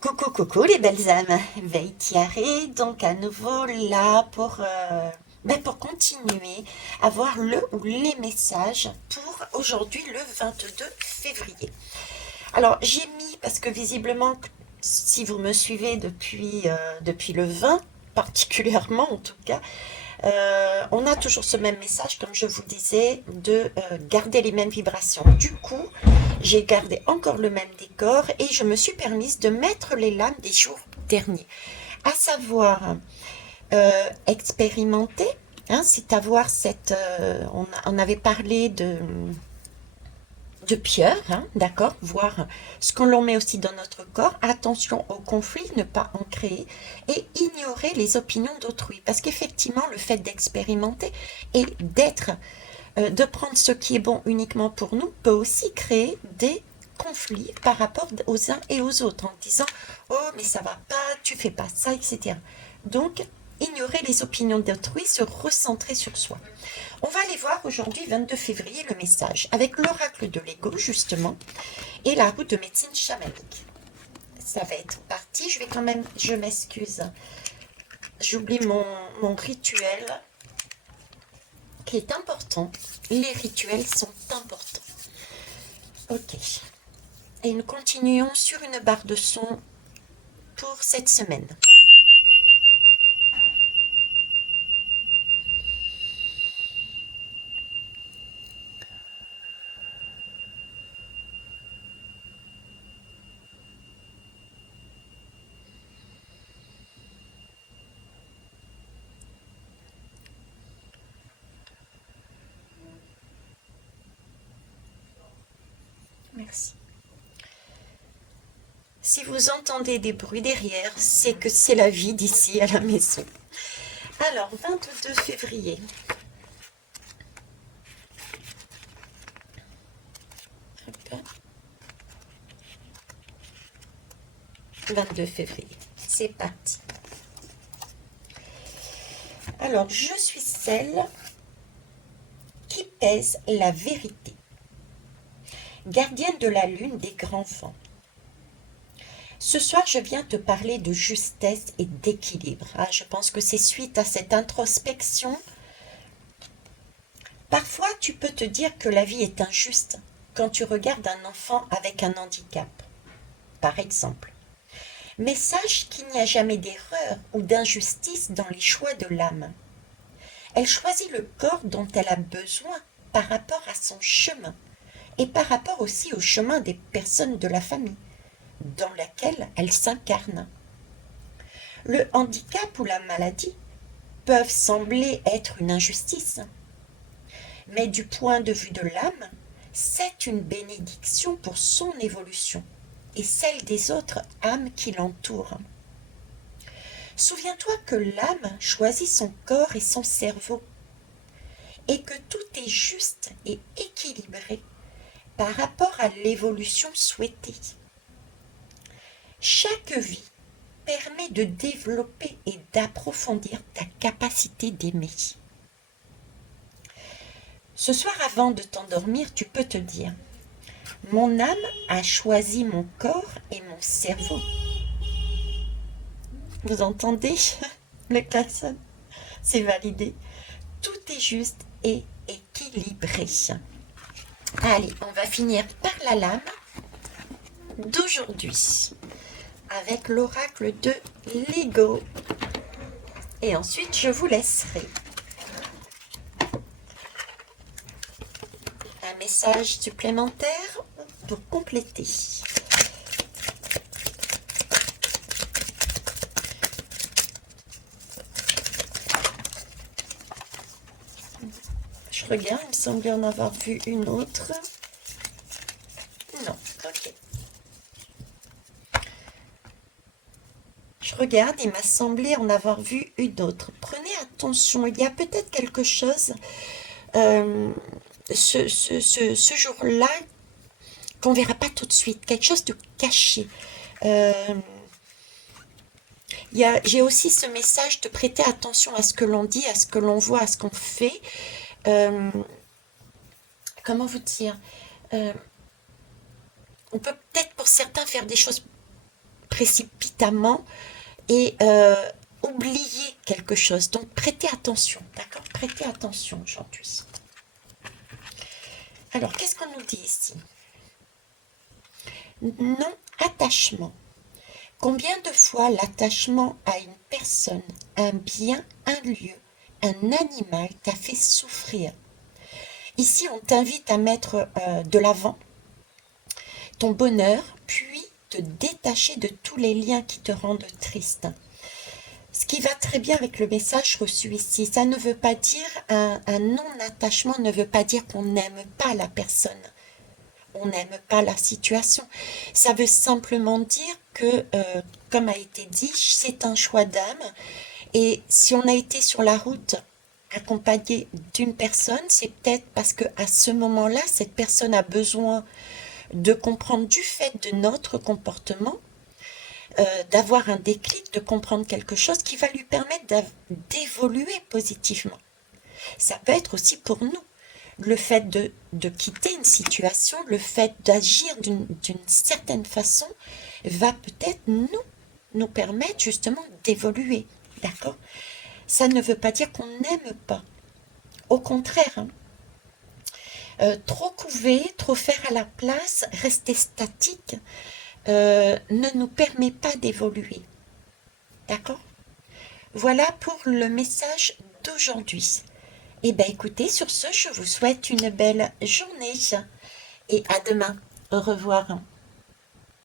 Coucou, coucou les belles âmes, Veitiaré, donc à nouveau là pour continuer à voir le ou les messages pour aujourd'hui le 22 février. Alors j'ai mis, parce que visiblement, si vous me suivez depuis le 20, particulièrement en tout cas, on a toujours ce même message, comme je vous disais, de garder les mêmes vibrations. Du coup, j'ai gardé encore le même décor et je me suis permise de mettre les lames des jours derniers. À savoir, expérimenter, hein, c'est avoir on avait parlé de pieuvre, hein, d'accord, voir ce qu'on l'on met aussi dans notre corps. Attention au conflit, ne pas en créer et ignorer les opinions d'autrui. Parce qu'effectivement, le fait d'expérimenter et de prendre ce qui est bon uniquement pour nous peut aussi créer des conflits par rapport aux uns et aux autres en disant oh mais ça va pas, tu fais pas ça, etc. Donc ignorer les opinions d'autrui, se recentrer sur soi. On va aller voir aujourd'hui, 22 février, le message avec l'oracle de l'ego, justement, et la roue de médecine chamanique. Ça va être parti. Je vais quand même, je m'excuse, j'oublie mon rituel qui est important. Les rituels sont importants. Ok. Et nous continuons sur une barre de son pour cette semaine. Merci. Si vous entendez des bruits derrière, c'est que c'est la vie d'ici à la maison. Alors, 22 février. 22 février. C'est parti. Alors, je suis celle qui pèse la vérité. Gardienne de la lune des grands vents. Ce soir, je viens te parler de justesse et d'équilibre. Ah, je pense que c'est suite à cette introspection. Parfois, tu peux te dire que la vie est injuste quand tu regardes un enfant avec un handicap, par exemple. Mais sache qu'il n'y a jamais d'erreur ou d'injustice dans les choix de l'âme. Elle choisit le corps dont elle a besoin par rapport à son chemin et par rapport aussi au chemin des personnes de la famille dans laquelle elle s'incarne. Le handicap ou la maladie peuvent sembler être une injustice, mais du point de vue de l'âme, c'est une bénédiction pour son évolution et celle des autres âmes qui l'entourent. Souviens-toi que l'âme choisit son corps et son cerveau et que tout est juste et équilibré par rapport à l'évolution souhaitée. Chaque vie permet de développer et d'approfondir ta capacité d'aimer. Ce soir, avant de t'endormir, tu peux te dire: mon âme a choisi mon corps et mon cerveau. Vous entendez le klaxon? C'est validé. Tout est juste et équilibré. Allez, on va finir par la lame d'aujourd'hui avec l'oracle de l'ego. Et ensuite, je vous laisserai un message supplémentaire pour compléter. Je regarde, il me semblait en avoir vu une autre. Non, ok. Je regarde, il m'a semblé en avoir vu une autre. Prenez attention, il y a peut-être quelque chose euh, ce jour-là qu'on ne verra pas tout de suite, quelque chose de caché. Euh, j'ai aussi ce message de prêter attention à ce que l'on dit, à ce que l'on voit, à ce qu'on fait. Euh, comment vous dire? On peut peut-être pour certains faire des choses précipitamment et oublier quelque chose. Donc prêtez attention, d'accord? Prêtez attention aujourd'hui. Alors, qu'est-ce qu'on nous dit ici? Non-attachement. Combien de fois l'attachement à une personne, un bien, un lieu, un animal t'a fait souffrir? Ici, on t'invite à mettre de l'avant ton bonheur, puis te détacher de tous les liens qui te rendent triste. Ce qui va très bien avec le message reçu ici, ça ne veut pas dire, un non-attachement ne veut pas dire qu'on n'aime pas la personne, on n'aime pas la situation. Ça veut simplement dire que, comme a été dit, c'est un choix d'âme, et si on a été sur la route accompagné d'une personne, c'est peut-être parce que à ce moment-là, cette personne a besoin de comprendre du fait de notre comportement, d'avoir un déclic, de comprendre quelque chose qui va lui permettre d'évoluer positivement. Ça peut être aussi pour nous. Le fait de quitter une situation, le fait d'agir d'une certaine façon va peut-être nous permettre justement d'évoluer. D'accord? Ça ne veut pas dire qu'on n'aime pas. Au contraire, hein. Trop couver, trop faire à la place, rester statique, ne nous permet pas d'évoluer. D'accord? Voilà pour le message d'aujourd'hui. Eh bien écoutez, sur ce, je vous souhaite une belle journée et à demain. Au revoir.